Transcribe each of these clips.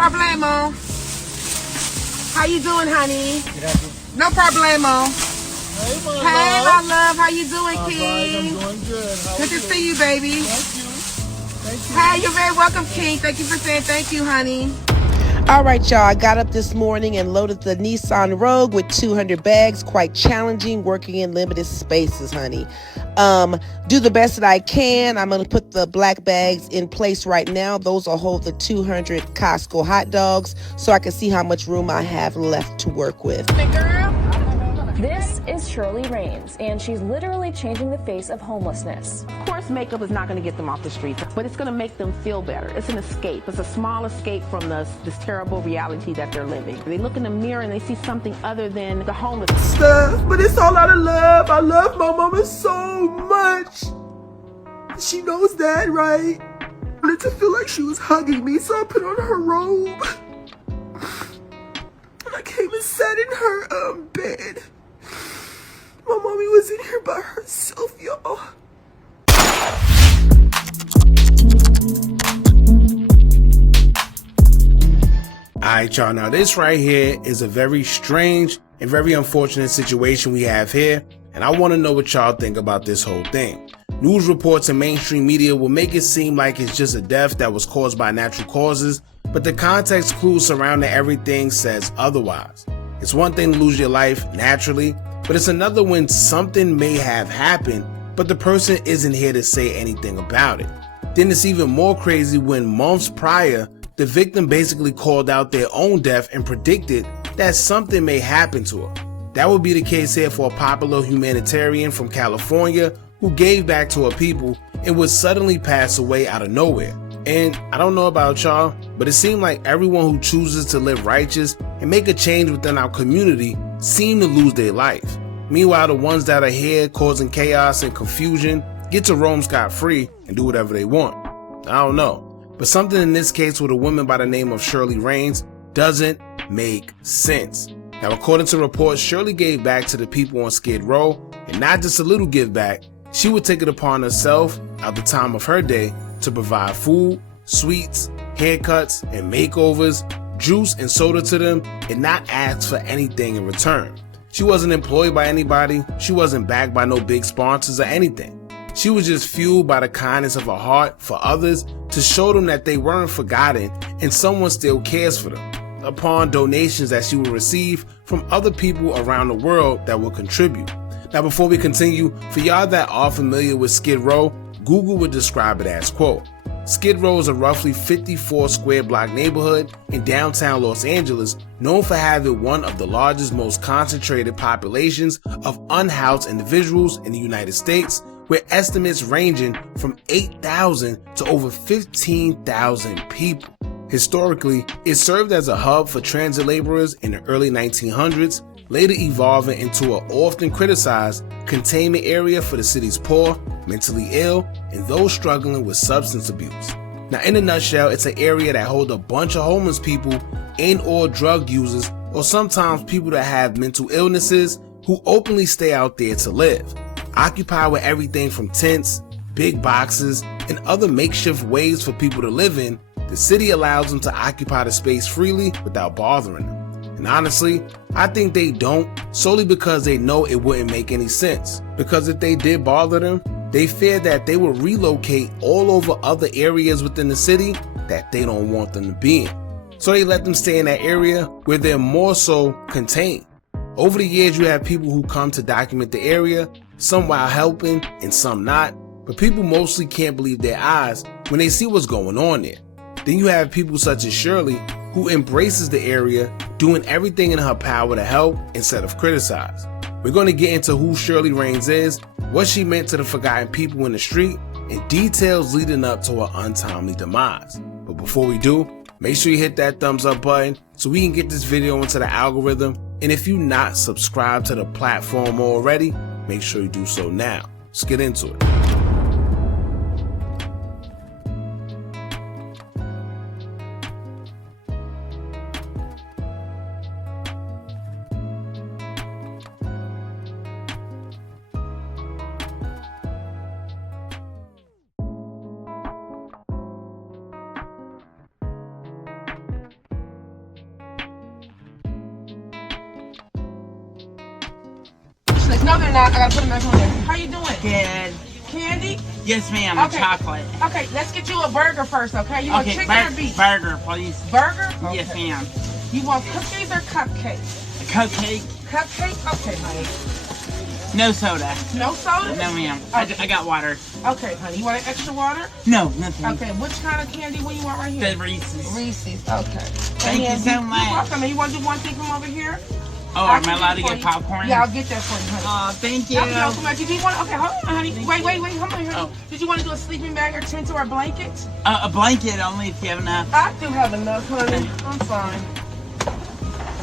problemo. How you doing, honey? No problemo. Hey, my love. How you doing, King? I'm doing good. Good to see you, baby. Thank you. Hey, you're very welcome, King. Thank you for saying thank you, honey. All right, y'all, I got up this morning and loaded the Nissan Rogue with 200 bags. Quite challenging working in limited spaces, honey. Do the best that I can. I'm going to put the black bags in place right now. Those will hold the 200 Costco hot dogs so I can see how much room I have left to work with. Hey, girl. This is Shirley Raines, and she's literally changing the face of homelessness. Of course, makeup is not going to get them off the streets, but it's going to make them feel better. It's an escape. It's a small escape from this terrible reality that they're living. They look in the mirror and they see something other than the homeless. Stuff, but it's all out of love. I love my mama so much. She knows that, right? I wanted to feel like she was hugging me, so I put on her robe. And I came and sat in her bed. My mommy was in here by herself, y'all. Alright, y'all, now this right here is a very strange and very unfortunate situation we have here, and I want to know what y'all think about this whole thing. News reports and mainstream media will make it seem like it's just a death that was caused by natural causes, but the context clues surrounding everything says otherwise. It's one thing to lose your life naturally, but it's another when something may have happened, but the person isn't here to say anything about it. Then it's even more crazy when months prior, the victim basically called out their own death and predicted that something may happen to her. That would be the case here for a popular humanitarian from California who gave back to her people and would suddenly pass away out of nowhere. And I don't know about y'all, but it seemed like everyone who chooses to live righteous and make a change within our community seem to lose their life. Meanwhile, the ones that are here causing chaos and confusion get to roam scot-free and do whatever they want. I don't know. But something in this case with a woman by the name of Shirley Raines doesn't make sense. Now, according to reports, Shirley gave back to the people on Skid Row, and not just a little give back. She would take it upon herself at the time of her day to provide food, sweets, haircuts, and makeovers, juice and soda to them, and not ask for anything in return. She wasn't employed by anybody. She wasn't backed by no big sponsors or anything. She was just fueled by the kindness of her heart for others to show them that they weren't forgotten and someone still cares for them, upon donations that she would receive from other people around the world that will contribute. Now, before we continue, for y'all that are familiar with Skid Row, Google would describe it as, quote, Skid Row is a roughly 54 square block neighborhood in downtown Los Angeles known for having one of the largest, most concentrated populations of unhoused individuals in the United States, with estimates ranging from 8,000 to over 15,000 people. Historically, it served as a hub for transit laborers in the early 1900s, later evolving into an often criticized containment area for the city's poor, mentally ill, and those struggling with substance abuse. Now, in a nutshell, it's an area that holds a bunch of homeless people and or drug users, or sometimes people that have mental illnesses who openly stay out there to live. Occupied with everything from tents, big boxes, and other makeshift ways for people to live in, the city allows them to occupy the space freely without bothering them. And honestly, I think they don't, solely because they know it wouldn't make any sense. Because if they did bother them, they fear that they will relocate all over other areas within the city that they don't want them to be in. So they let them stay in that area where they're more so contained. Over the years, you have people who come to document the area, some while helping and some not, but people mostly can't believe their eyes when they see what's going on there. Then you have people such as Shirley, who embraces the area, doing everything in her power to help instead of criticize. We're going to get into who Shirley Raines is, what she meant to the forgotten people in the street, and details leading up to her untimely demise. But before we do, make sure you hit that thumbs up button so we can get this video into the algorithm. And if you're not subscribed to the platform already, make sure you do so now. Let's get into it. No, they're not. I gotta put them back on there. How you doing? Good. Candy? Yes, ma'am. Okay. Chocolate. Okay, let's get you a burger first, okay? You want chicken or beef? Burger, please. Burger? Yes, Okay. ma'am. You want cookies or cupcakes? A cupcake. Cupcake? Okay, honey. No soda. No soda? No, ma'am. Okay. I got water. Okay, honey. You want an extra water? No, nothing. Okay, which kind of candy will you want right here? The Reese's. Reese's, okay. Thank you so much. You're welcome. And you want to do one thing from over here? Oh, am I allowed to get popcorn? Yeah, I'll get that for you, honey. Oh, thank you. You're welcome. Did you want? Okay, hold on, honey. Wait, hold on, honey. Oh. Did you want to do a sleeping bag or tent or a blanket? A blanket only if you have enough. I do have enough, honey. I'm fine.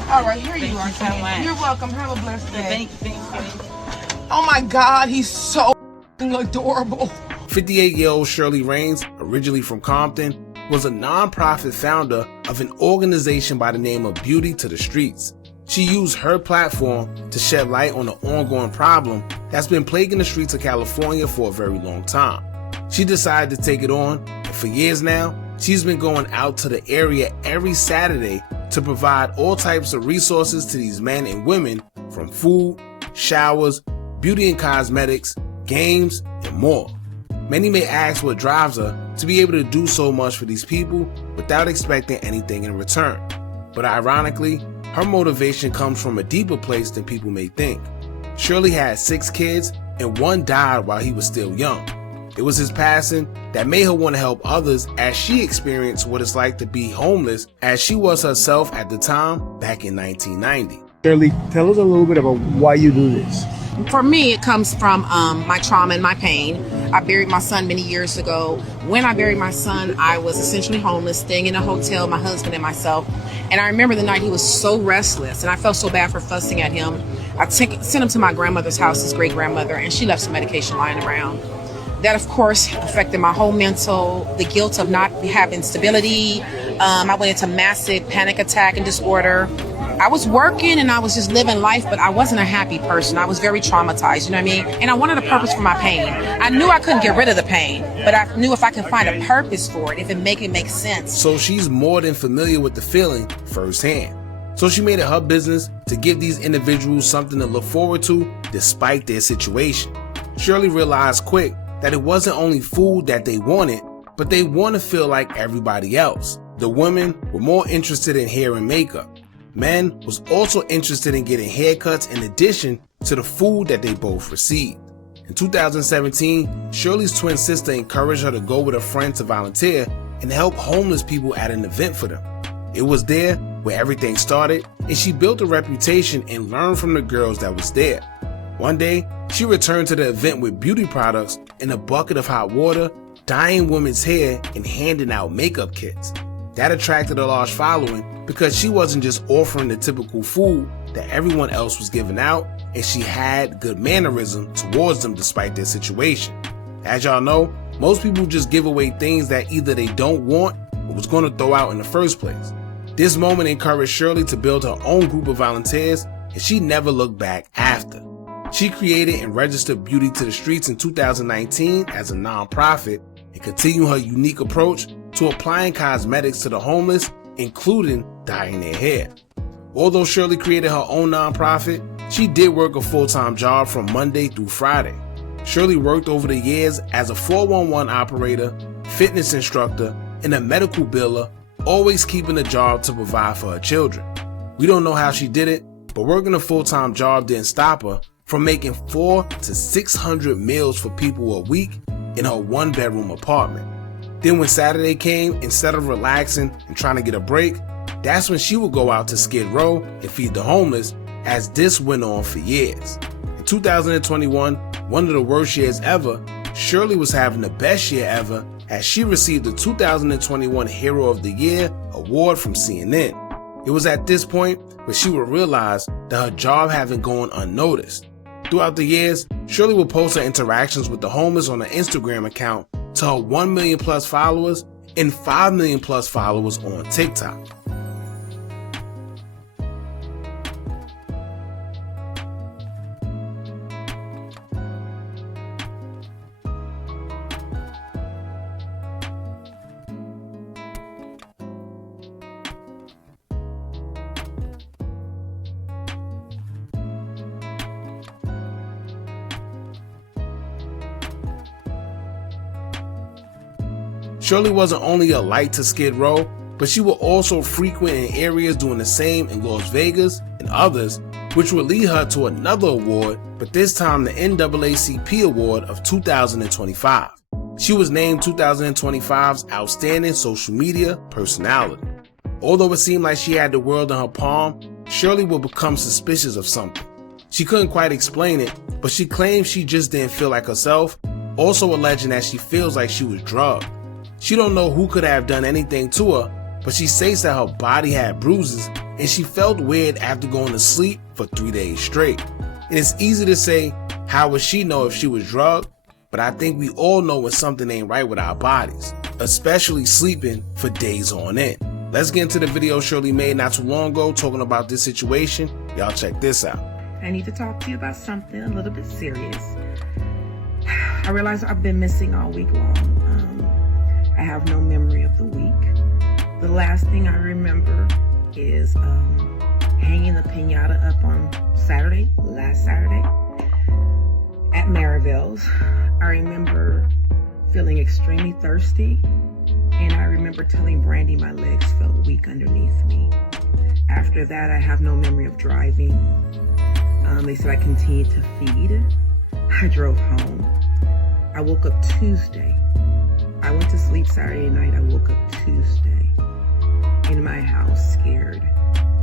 All right, here you are, you so Candy. much. You're welcome. Have a blessed day. Thanks. Oh my God, he's so adorable. 58-year-old Shirley Raines, originally from Compton, was a non-profit founder of an organization by the name of Beauty to the Streets. She used her platform to shed light on the ongoing problem that's been plaguing the streets of California for a very long time. She decided to take it on, and for years now, she's been going out to the area every Saturday to provide all types of resources to these men and women, from food, showers, beauty and cosmetics, games, and more. Many may ask what drives her to be able to do so much for these people without expecting anything in return. But ironically, her motivation comes from a deeper place than people may think. Shirley had 6 kids and one died while he was still young. It was his passing that made her want to help others as she experienced what it's like to be homeless as she was herself at the time back in 1990. Shirley, tell us a little bit about why you do this. For me, it comes from my trauma and my pain. I buried my son many years ago. When I buried my son, I was essentially homeless, staying in a hotel, my husband and myself. And I remember the night he was so restless, and I felt so bad for fussing at him. I sent him to my grandmother's house, his great-grandmother, and she left some medication lying around. That, of course, affected my whole mental, the guilt of not having stability. I went into massive panic attack and disorder. I was working and I was just living life, but I wasn't a happy person. I was very traumatized, you know what I mean? And I wanted a purpose for my pain. I knew I couldn't get rid of the pain, but I knew if I could find a purpose for it, if it make sense. So she's more than familiar with the feeling firsthand. So she made it her business to give these individuals something to look forward to despite their situation. Shirley realized quick that it wasn't only food that they wanted, but they want to feel like everybody else. The women were more interested in hair and makeup. Men was also interested in getting haircuts in addition to the food that they both received. In 2017, Shirley's twin sister encouraged her to go with a friend to volunteer and help homeless people at an event for them. It was there where everything started, and she built a reputation and learned from the girls that was there. One day, she returned to the event with beauty products and a bucket of hot water, dyeing women's hair, and handing out makeup kits. That attracted a large following because she wasn't just offering the typical food that everyone else was giving out, and she had good mannerism towards them despite their situation. As y'all know, most people just give away things that either they don't want or was going to throw out in the first place. This moment encouraged Shirley to build her own group of volunteers, and she never looked back after. She created and registered Beauty to the Streets in 2019 as a nonprofit and continued her unique approach to applying cosmetics to the homeless, including dyeing their hair. Although Shirley created her own nonprofit, she did work a full-time job from Monday through Friday. Shirley worked over the years as a 411 operator, fitness instructor, and a medical biller, always keeping a job to provide for her children. We don't know how she did it, but working a full-time job didn't stop her from making 400 to 600 meals for people a week in her one-bedroom apartment. Then when Saturday came, instead of relaxing and trying to get a break, that's when she would go out to Skid Row and feed the homeless, as this went on for years. In 2021, one of the worst years ever, Shirley was having the best year ever as she received the 2021 Hero of the Year award from CNN. It was at this point where she would realize that her job hadn't gone unnoticed. Throughout the years, Shirley would post her interactions with the homeless on her Instagram account to her 1 million plus followers and 5 million plus followers on TikTok. Shirley wasn't only a light to Skid Row, but she would also frequent in areas doing the same in Las Vegas and others, which would lead her to another award, but this time the NAACP Award of 2025. She was named 2025's Outstanding Social Media Personality. Although it seemed like she had the world in her palm, Shirley would become suspicious of something. She couldn't quite explain it, but she claims she just didn't feel like herself, also alleging that she feels like she was drugged. She don't know who could have done anything to her, but she states that her body had bruises and she felt weird after going to sleep for 3 days straight. And it's easy to say, how would she know if she was drugged? But I think we all know when something ain't right with our bodies, especially sleeping for days on end. Let's get into the video Shirley made not too long ago talking about this situation. Y'all check this out. I need to talk to you about something a little bit serious. I realize I've been missing all week long. I have no memory of the week. The last thing I remember is hanging the piñata up on last Saturday, at Maryville's. I remember feeling extremely thirsty, and I remember telling Brandy my legs felt weak underneath me. After that, I have no memory of driving. They said I continued to feed. I drove home. I woke up Tuesday. I went to sleep Saturday night. I woke up Tuesday in my house, scared.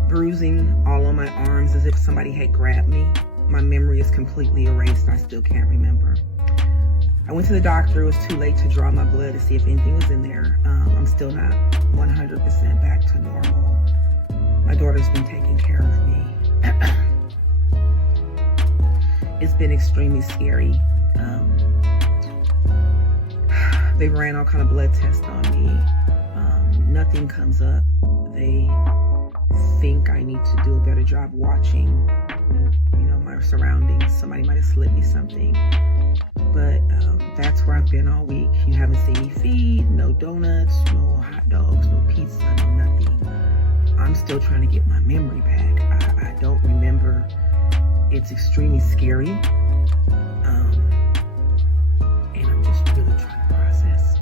Bruising all on my arms as if somebody had grabbed me. My memory is completely erased. I still can't remember. I went to the doctor. It was too late to draw my blood to see if anything was in there. I'm still not 100% back to normal. My daughter's been taking care of me. It's been extremely scary. They ran all kind of blood tests on me. Nothing comes up. They think I need to do a better job watching, my surroundings. Somebody might have slipped me something. But that's where I've been all week. You haven't seen me feed, no donuts, no hot dogs, no pizza, no nothing. I'm still trying to get my memory back. I don't remember. It's extremely scary. And I'm just really trying to process.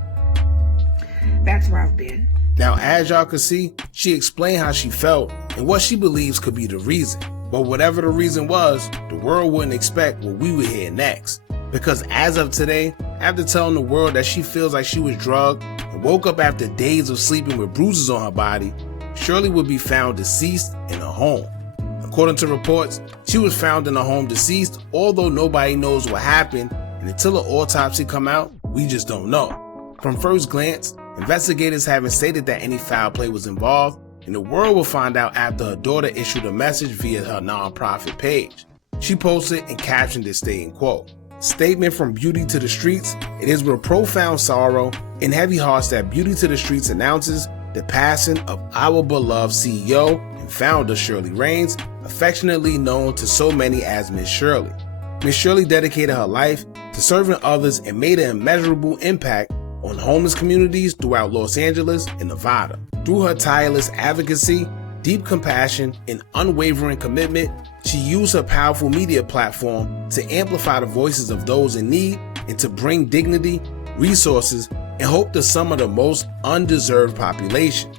That's where I've been. Now, as y'all can see, she explained how she felt and what she believes could be the reason. But whatever the reason was, the world wouldn't expect what we would hear next. Because as of today, after telling the world that she feels like she was drugged and woke up after days of sleeping with bruises on her body, Shirley would be found deceased in her home. According to reports, she was found in her home deceased, although nobody knows what happened, and until an autopsy come out, we just don't know. From first glance, investigators haven't stated that any foul play was involved, and the world will find out after her daughter issued a message via her nonprofit page. She posted and captioned it stating, quote, "Statement from Beauty to the Streets. It is with profound sorrow and heavy hearts that Beauty to the Streets announces the passing of our beloved CEO and founder Shirley Raines, affectionately known to so many as Miss Shirley. Miss Shirley dedicated her life to serving others and made an immeasurable impact on homeless communities throughout Los Angeles and Nevada. Through her tireless advocacy, deep compassion, and unwavering commitment, she used her powerful media platform to amplify the voices of those in need and to bring dignity, resources, and hope to some of the most undeserved population.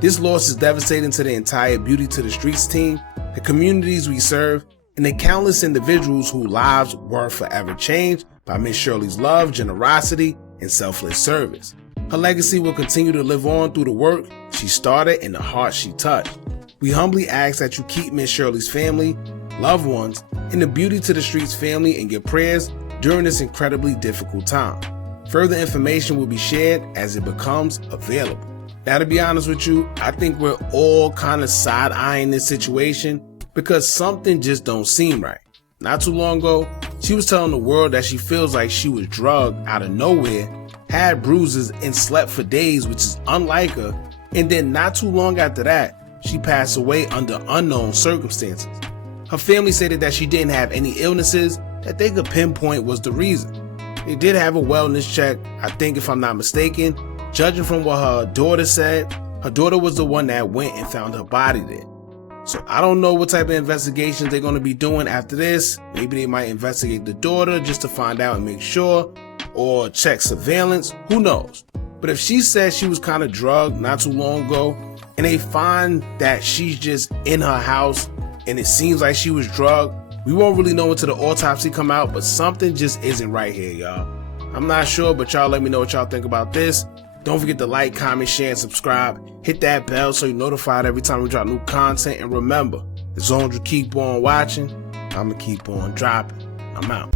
This loss is devastating to the entire Beauty to the Streets team, the communities we serve, and the countless individuals whose lives were forever changed by Miss Shirley's love, generosity, and selfless service. Her legacy will continue to live on through the work she started and the hearts she touched. We humbly ask that you keep Miss Shirley's family, loved ones, and the Beauty to the Streets family in your prayers during this incredibly difficult time. Further information will be shared as it becomes available. Now, to be honest with you, I think we're all kind of side-eyeing this situation because something just don't seem right. Not too long ago, she was telling the world that she feels like she was drugged out of nowhere, had bruises, and slept for days, which is unlike her. And then not too long after that, she passed away under unknown circumstances. Her family stated that she didn't have any illnesses that they could pinpoint was the reason. They did have a wellness check, I think if I'm not mistaken. Judging from what her daughter said, her daughter was the one that went and found her body there. So I don't know what type of investigations they're going to be doing after this. Maybe they might investigate the daughter just to find out and make sure, or check surveillance, who knows. But if she says she was kind of drugged not too long ago, and they find that she's just in her house and it seems like she was drugged, we won't really know until the autopsy come out, but something just isn't right here, y'all. I'm not sure, but y'all let me know what y'all think about this. Don't forget to like, comment, share, and subscribe. Hit that bell so you're notified every time we drop new content. And remember, as long as you keep on watching, I'ma keep on dropping. I'm out.